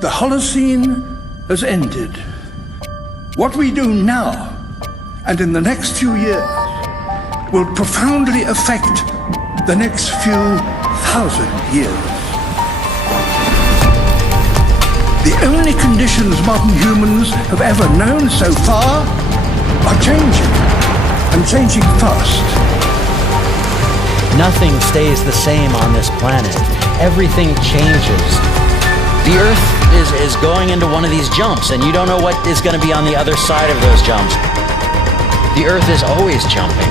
The Holocene has ended. What we do now and in the next few years will profoundly affect the next few thousand years. The only conditions modern humans have ever known so far are changing, and changing fast. Nothing stays the same on this planet. Everything changes. The Earth is going into one of these jumps, and you don't know what is going to be on the other side of those jumps. The Earth is always jumping.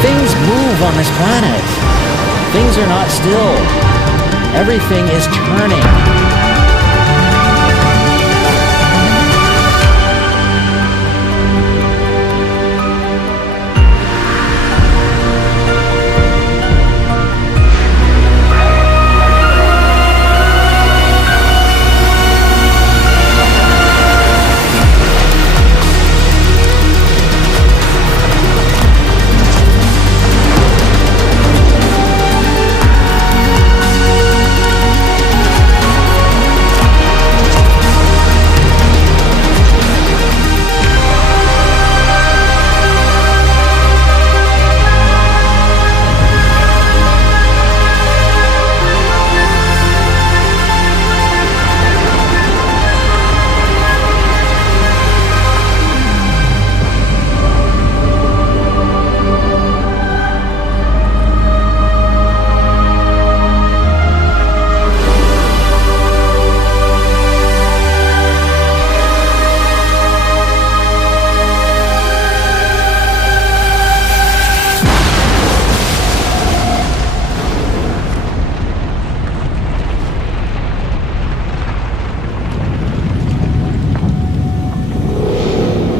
Things move on this planet. Things are not still. Everything is turning.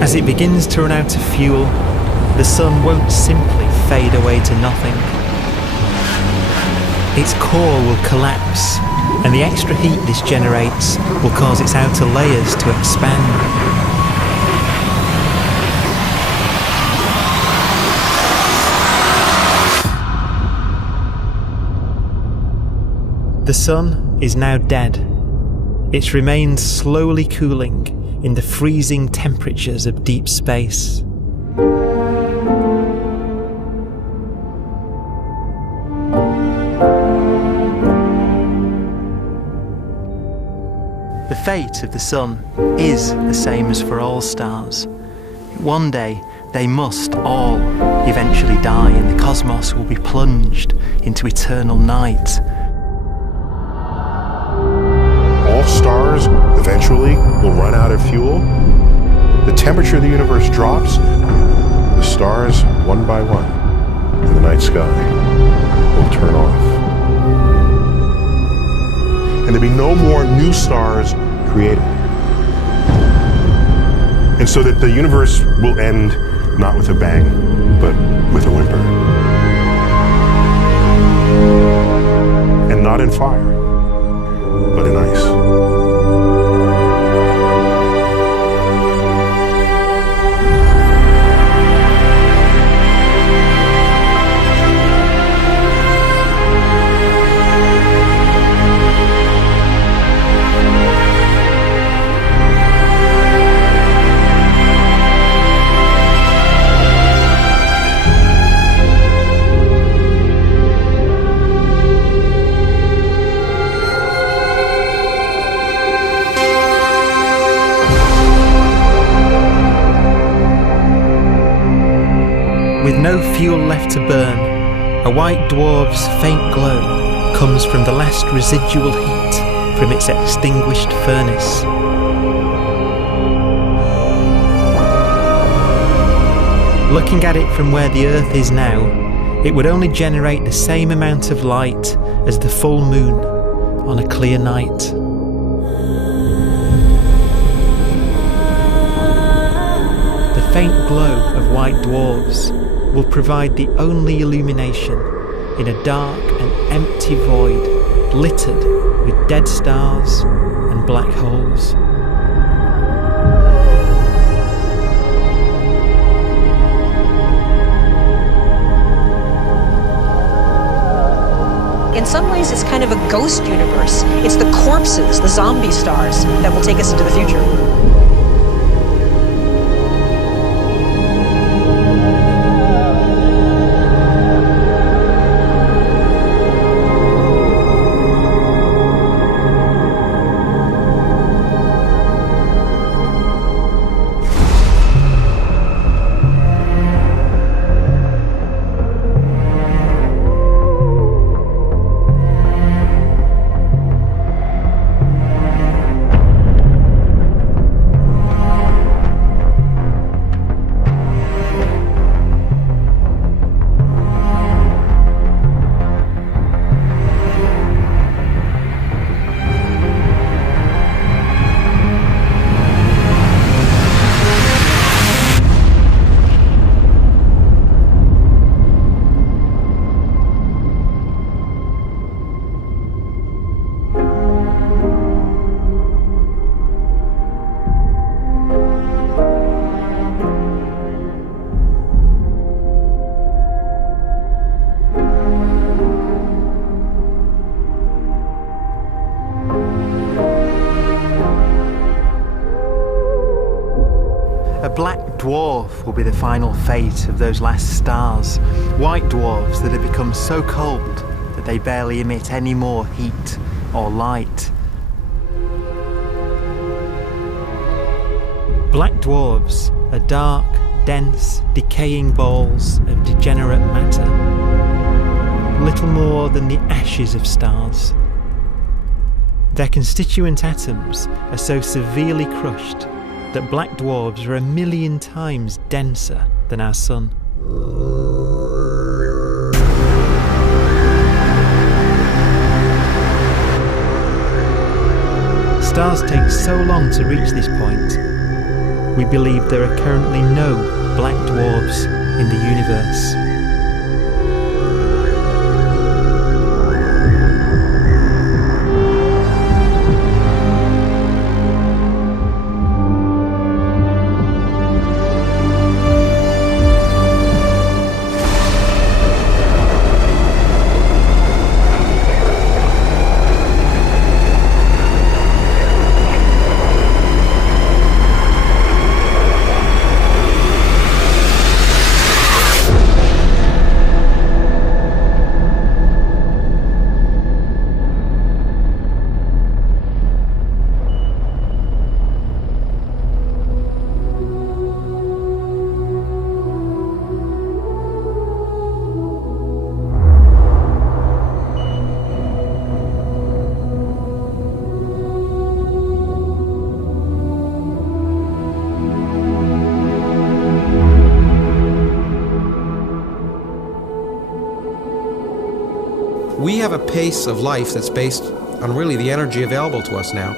As it begins to run out of fuel, the sun won't simply fade away to nothing. Its core will collapse, and the extra heat this generates will cause its outer layers to expand. The sun is now dead. Its remains slowly cooling in the freezing temperatures of deep space. The fate of the sun is the same as for all stars. One day they must all eventually die, and the cosmos will be plunged into eternal night. All stars eventually will run out of fuel. The temperature of the universe drops. The stars, one by one, in the night sky, will turn off. And there'll be no more new stars created. And so that the universe will end not with a bang, but with a whimper. And not in fire, but in ice. With no fuel left to burn, a white dwarf's faint glow comes from the last residual heat from its extinguished furnace. Looking at it from where the Earth is now, it would only generate the same amount of light as the full moon on a clear night. The faint glow of white dwarfs will provide the only illumination in a dark and empty void littered with dead stars and black holes. ways, it's kind of a ghost universe. It's the corpses, the zombie stars, that will take us into the future. A black dwarf will be the final fate of those last stars. White dwarfs that have become so cold that they barely emit any more heat or light. Black dwarfs are dark, dense, decaying balls of degenerate matter, little more than the ashes of stars. Their constituent atoms are so severely crushed that black dwarfs are 1,000,000 times denser than our sun. Stars take so long to reach this point, we believe there are currently no black dwarfs in the universe. We have a pace of life that's based on really the energy available to us now.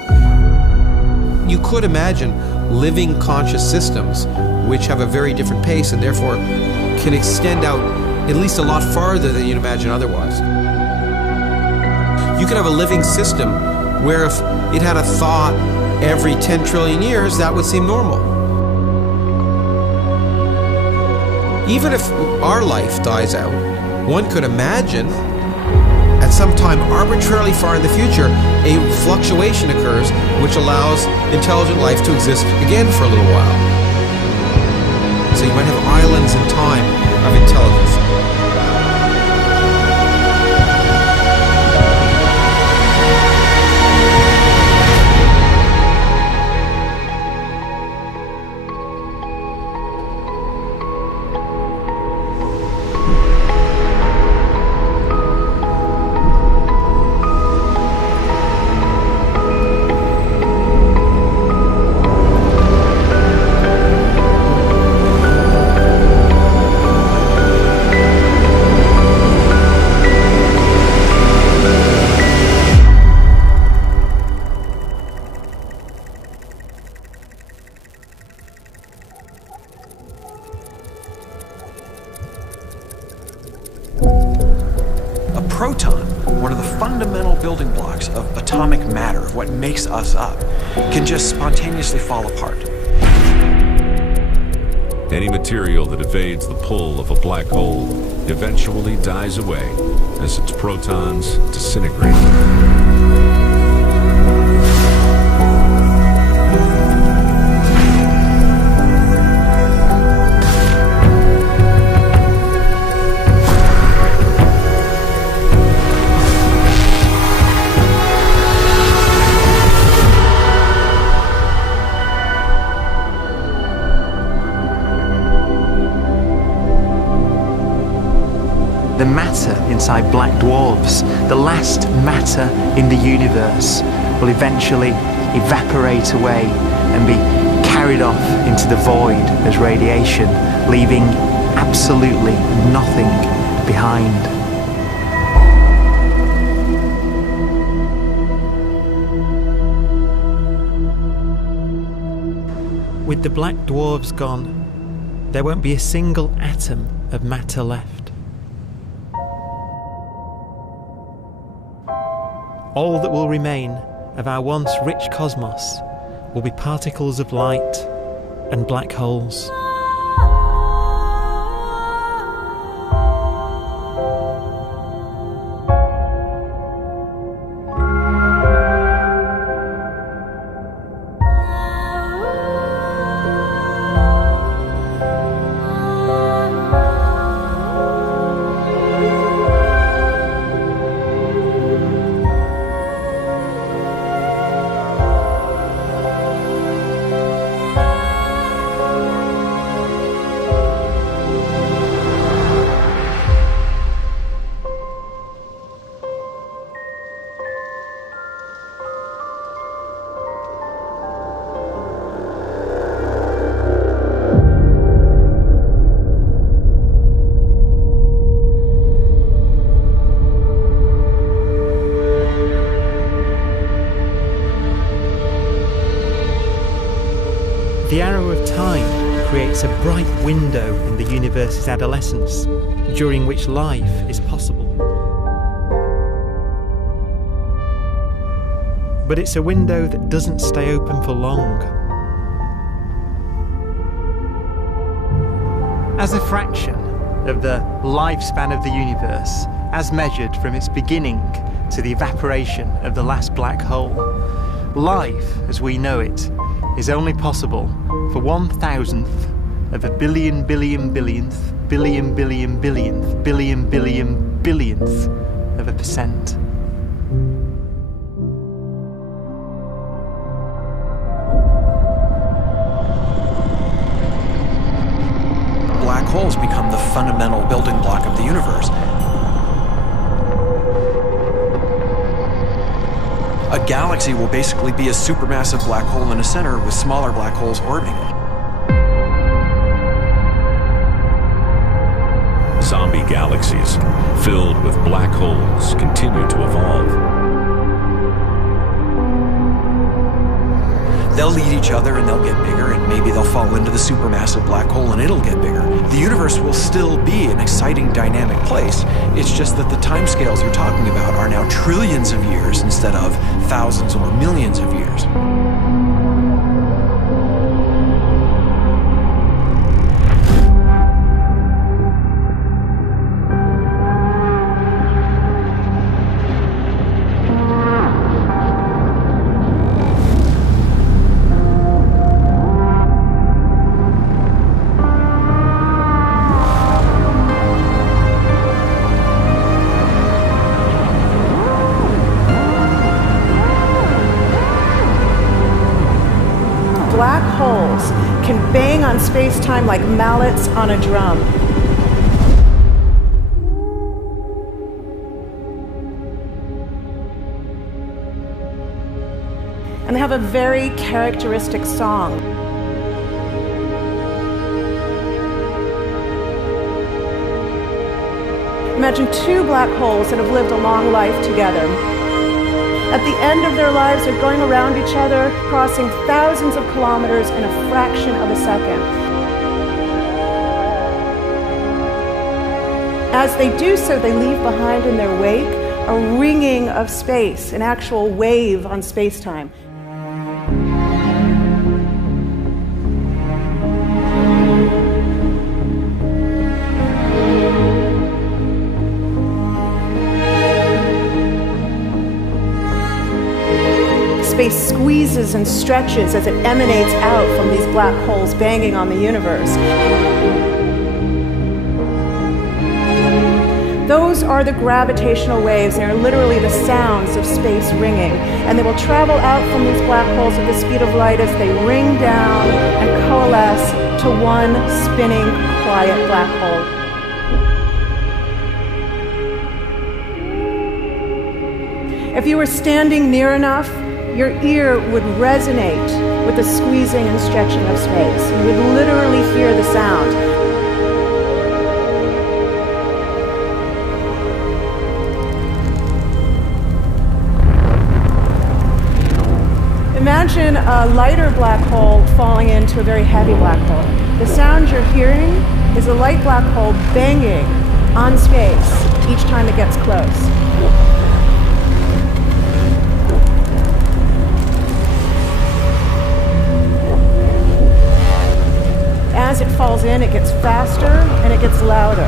You could imagine living conscious systems which have a very different pace and therefore can extend out at least a lot farther than you'd imagine otherwise. You could have a living system where if it had a thought every 10 trillion years, that would seem normal. Even if our life dies out, one could imagine at some time arbitrarily far in the future, a fluctuation occurs which allows intelligent life to exist again for a little while. So you might have islands in time of intelligence. Proton, one of the fundamental building blocks of atomic matter, of what makes us up, can just spontaneously fall apart. Any material that evades the pull of a black hole eventually dies away as its protons disintegrate. The matter inside black dwarfs, the last matter in the universe, will eventually evaporate away and be carried off into the void as radiation, leaving absolutely nothing behind. With the black dwarfs gone, there won't be a single atom of matter left. All that will remain of our once rich cosmos will be particles of light and black holes. The arrow of time creates a bright window in the universe's adolescence, during which life is possible. But it's a window that doesn't stay open for long. As a fraction of the lifespan of the universe, as measured from its beginning to the evaporation of the last black hole, life, as we know it, is only possible for 1,000th of a billion billionth billion billion billionth billion billion billionth of a percent. Black holes become the fundamental building block of the universe. A galaxy will basically be a supermassive black hole in a center with smaller black holes orbiting it. Zombie galaxies filled with black holes continue to evolve. They'll eat each other and they'll get bigger, and maybe they'll fall into the supermassive black hole and it'll get bigger. The universe will still be an exciting, dynamic place. It's just that the timescales you're talking about are now trillions of years instead of thousands or millions of years. Black holes can bang on space-time like mallets on a drum. And they have a very characteristic song. Imagine two black holes that have lived a long life together. At the end of their lives, they're going around each other, crossing thousands of kilometers in a fraction of a second. As they do so, they leave behind in their wake a ringing of space, an actual wave on space-time. squeezes and stretches as it emanates out from these black holes banging on the universe. Those are the gravitational waves. They are literally the sounds of space ringing. And they will travel out from these black holes at the speed of light as they ring down and coalesce to one spinning, quiet black hole. If you were standing near enough, your ear would resonate with the squeezing and stretching of space. You would literally hear the sound. Imagine a lighter black hole falling into a very heavy black hole. The sound you're hearing is a light black hole banging on space each time it gets close. As it falls in, it gets faster and it gets louder.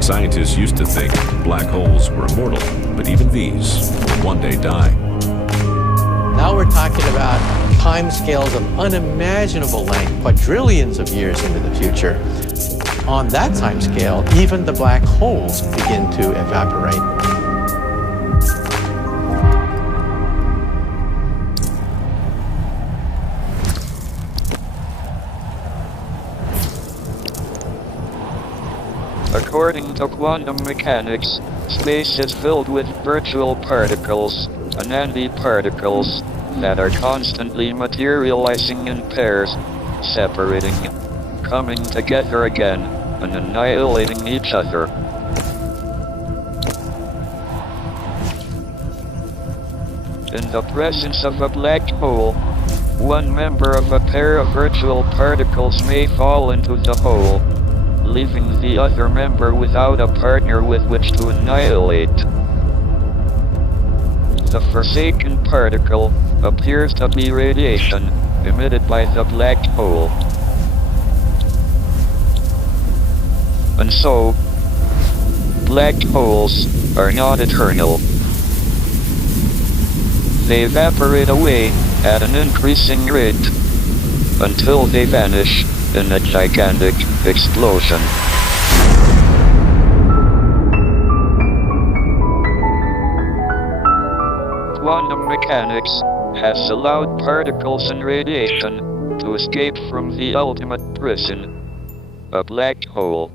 Scientists used to think black holes were immortal, but even these will one day die. Now we're talking about timescales of unimaginable length, quadrillions of years into the future. On that timescale, even the black holes begin to evaporate. According to quantum mechanics, space is filled with virtual particles, antiparticles, that are constantly materializing in pairs, separating, coming together again, and annihilating each other. In the presence of a black hole, one member of a pair of virtual particles may fall into the hole, leaving the other member without a partner with which to annihilate. The forsaken particle appears to be radiation emitted by the black hole. And so, black holes are not eternal. They evaporate away at an increasing rate until they vanish in a gigantic explosion. Quantum mechanics has allowed particles and radiation to escape from the ultimate prison, a black hole.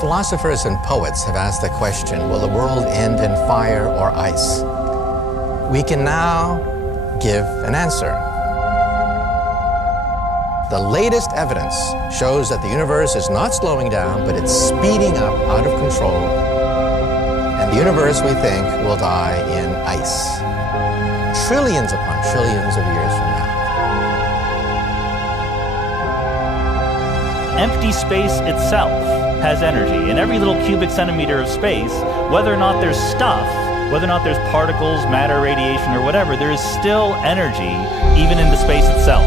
Philosophers and poets have asked the question, will the world end in fire or ice? We can now give an answer. The latest evidence shows that the universe is not slowing down, but it's speeding up out of control. And the universe, we think, will die in ice. Trillions upon trillions of years from now. Empty space itself has energy. In every little cubic centimeter of space, whether or not there's stuff whether or not there's particles, matter, radiation, or whatever, there is still energy even in the space itself.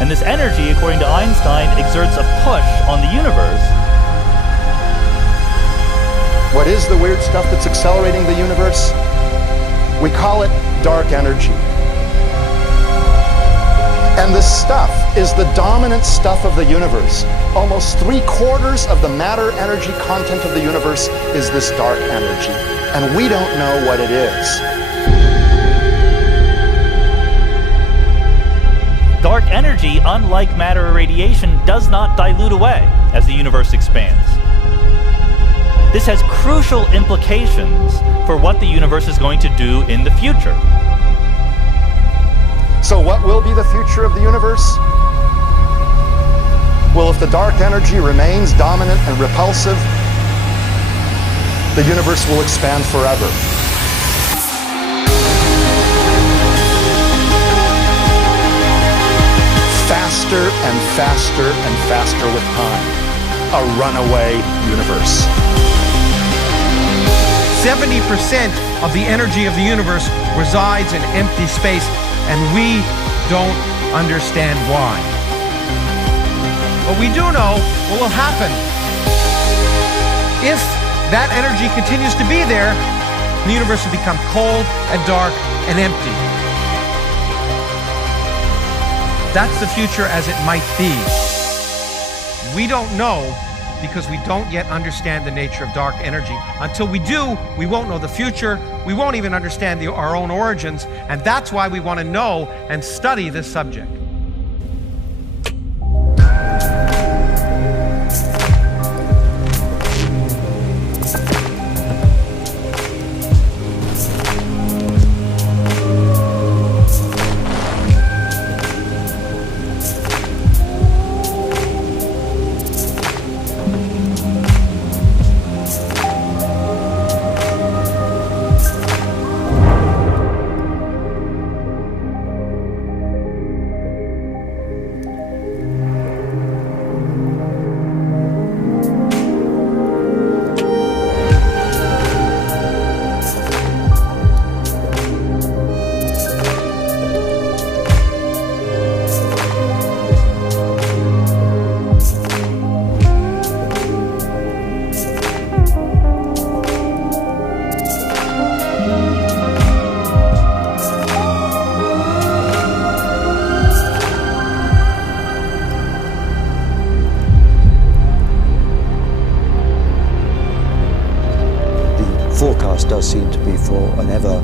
And this energy, according to Einstein, exerts a push on the universe. What is the weird stuff that's accelerating the universe? We call it dark energy. And this stuff is the dominant stuff of the universe. Almost 3/4 of the matter-energy content of the universe is this dark energy. And we don't know what it is. Dark energy, unlike matter or radiation, does not dilute away as the universe expands. This has crucial implications for what the universe is going to do in the future. So what will be the future of the universe? Well, if the dark energy remains dominant and repulsive, the universe will expand forever. Faster and faster and faster with time. A runaway universe. 70% of the energy of the universe resides in empty space, and we don't understand why. But we do know what will happen. If that energy continues to be there, the universe will become cold and dark and empty. That's the future as it might be. We don't know because we don't yet understand the nature of dark energy. Until we do, we won't know the future. We won't even understand our own origins, and that's why we want to know and study this subject. forecast does seem to be for an ever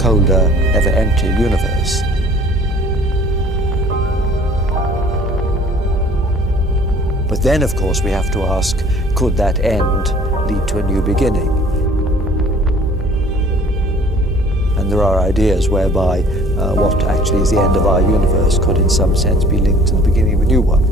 colder, ever emptier universe. But then, of course, we have to ask, could that end lead to a new beginning? And there are ideas whereby what actually is the end of our universe could in some sense be linked to the beginning of a new one.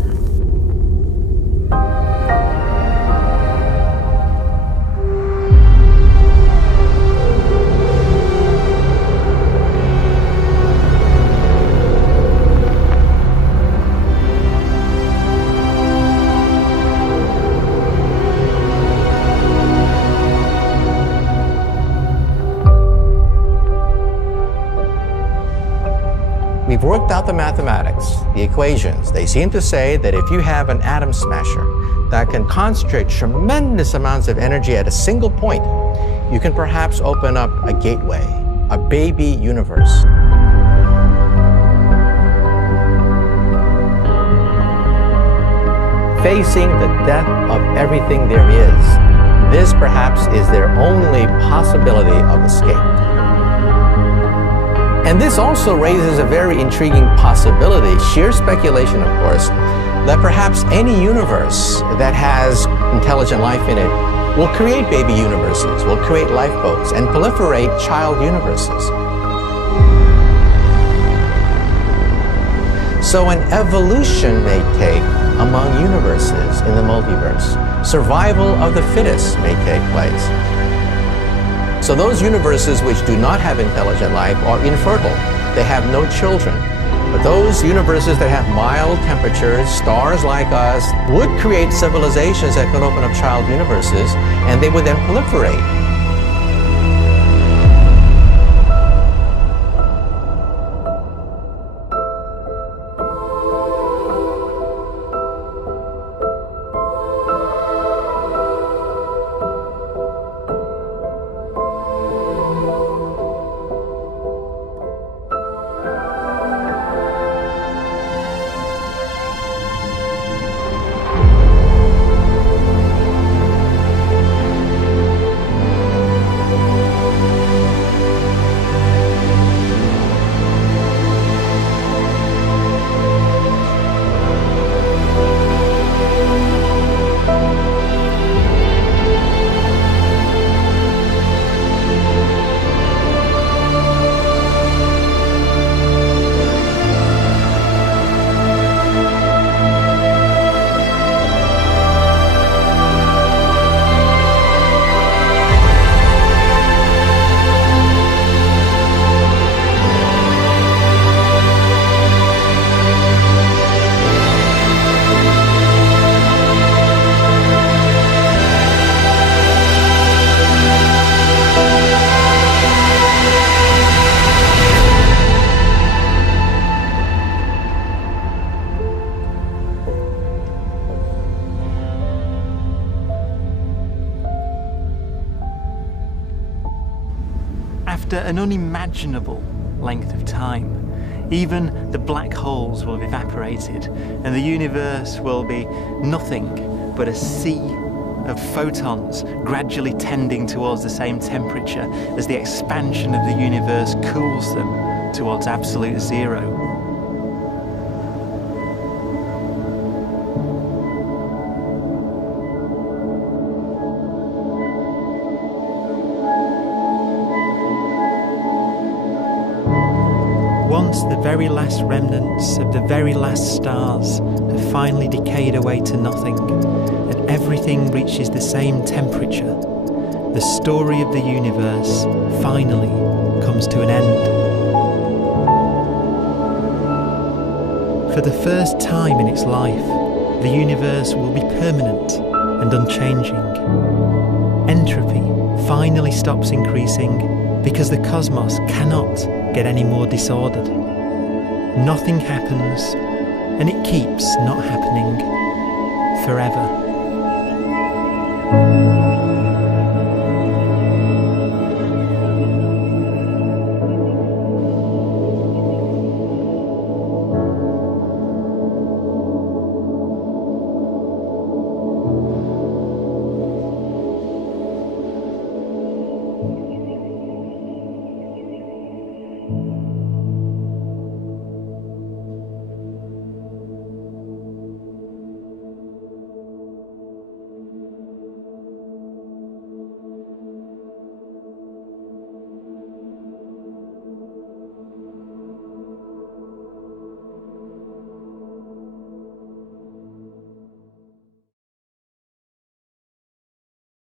We've worked out the mathematics, the equations. They seem to say that if you have an atom smasher that can concentrate tremendous amounts of energy at a single point, you can perhaps open up a gateway, a baby universe. Facing the death of everything there is, this perhaps is their only possibility of escape. And this also raises a very intriguing possibility, sheer speculation of course, that perhaps any universe that has intelligent life in it will create baby universes, will create lifeboats, and proliferate child universes. So an evolution may take among universes in the multiverse. Survival of the fittest may take place. So those universes which do not have intelligent life are infertile. They have no children. But those universes that have mild temperatures, stars like us, would create civilizations that could open up child universes, and they would then proliferate. After an unimaginable length of time, even the black holes will have evaporated and the universe will be nothing but a sea of photons gradually tending towards the same temperature as the expansion of the universe cools them towards absolute zero. Once the very last remnants of the very last stars have finally decayed away to nothing, and everything reaches the same temperature, the story of the universe finally comes to an end. For the first time in its life, the universe will be permanent and unchanging. Entropy finally stops increasing because the cosmos cannot get any more disordered. Nothing happens, and it keeps not happening forever.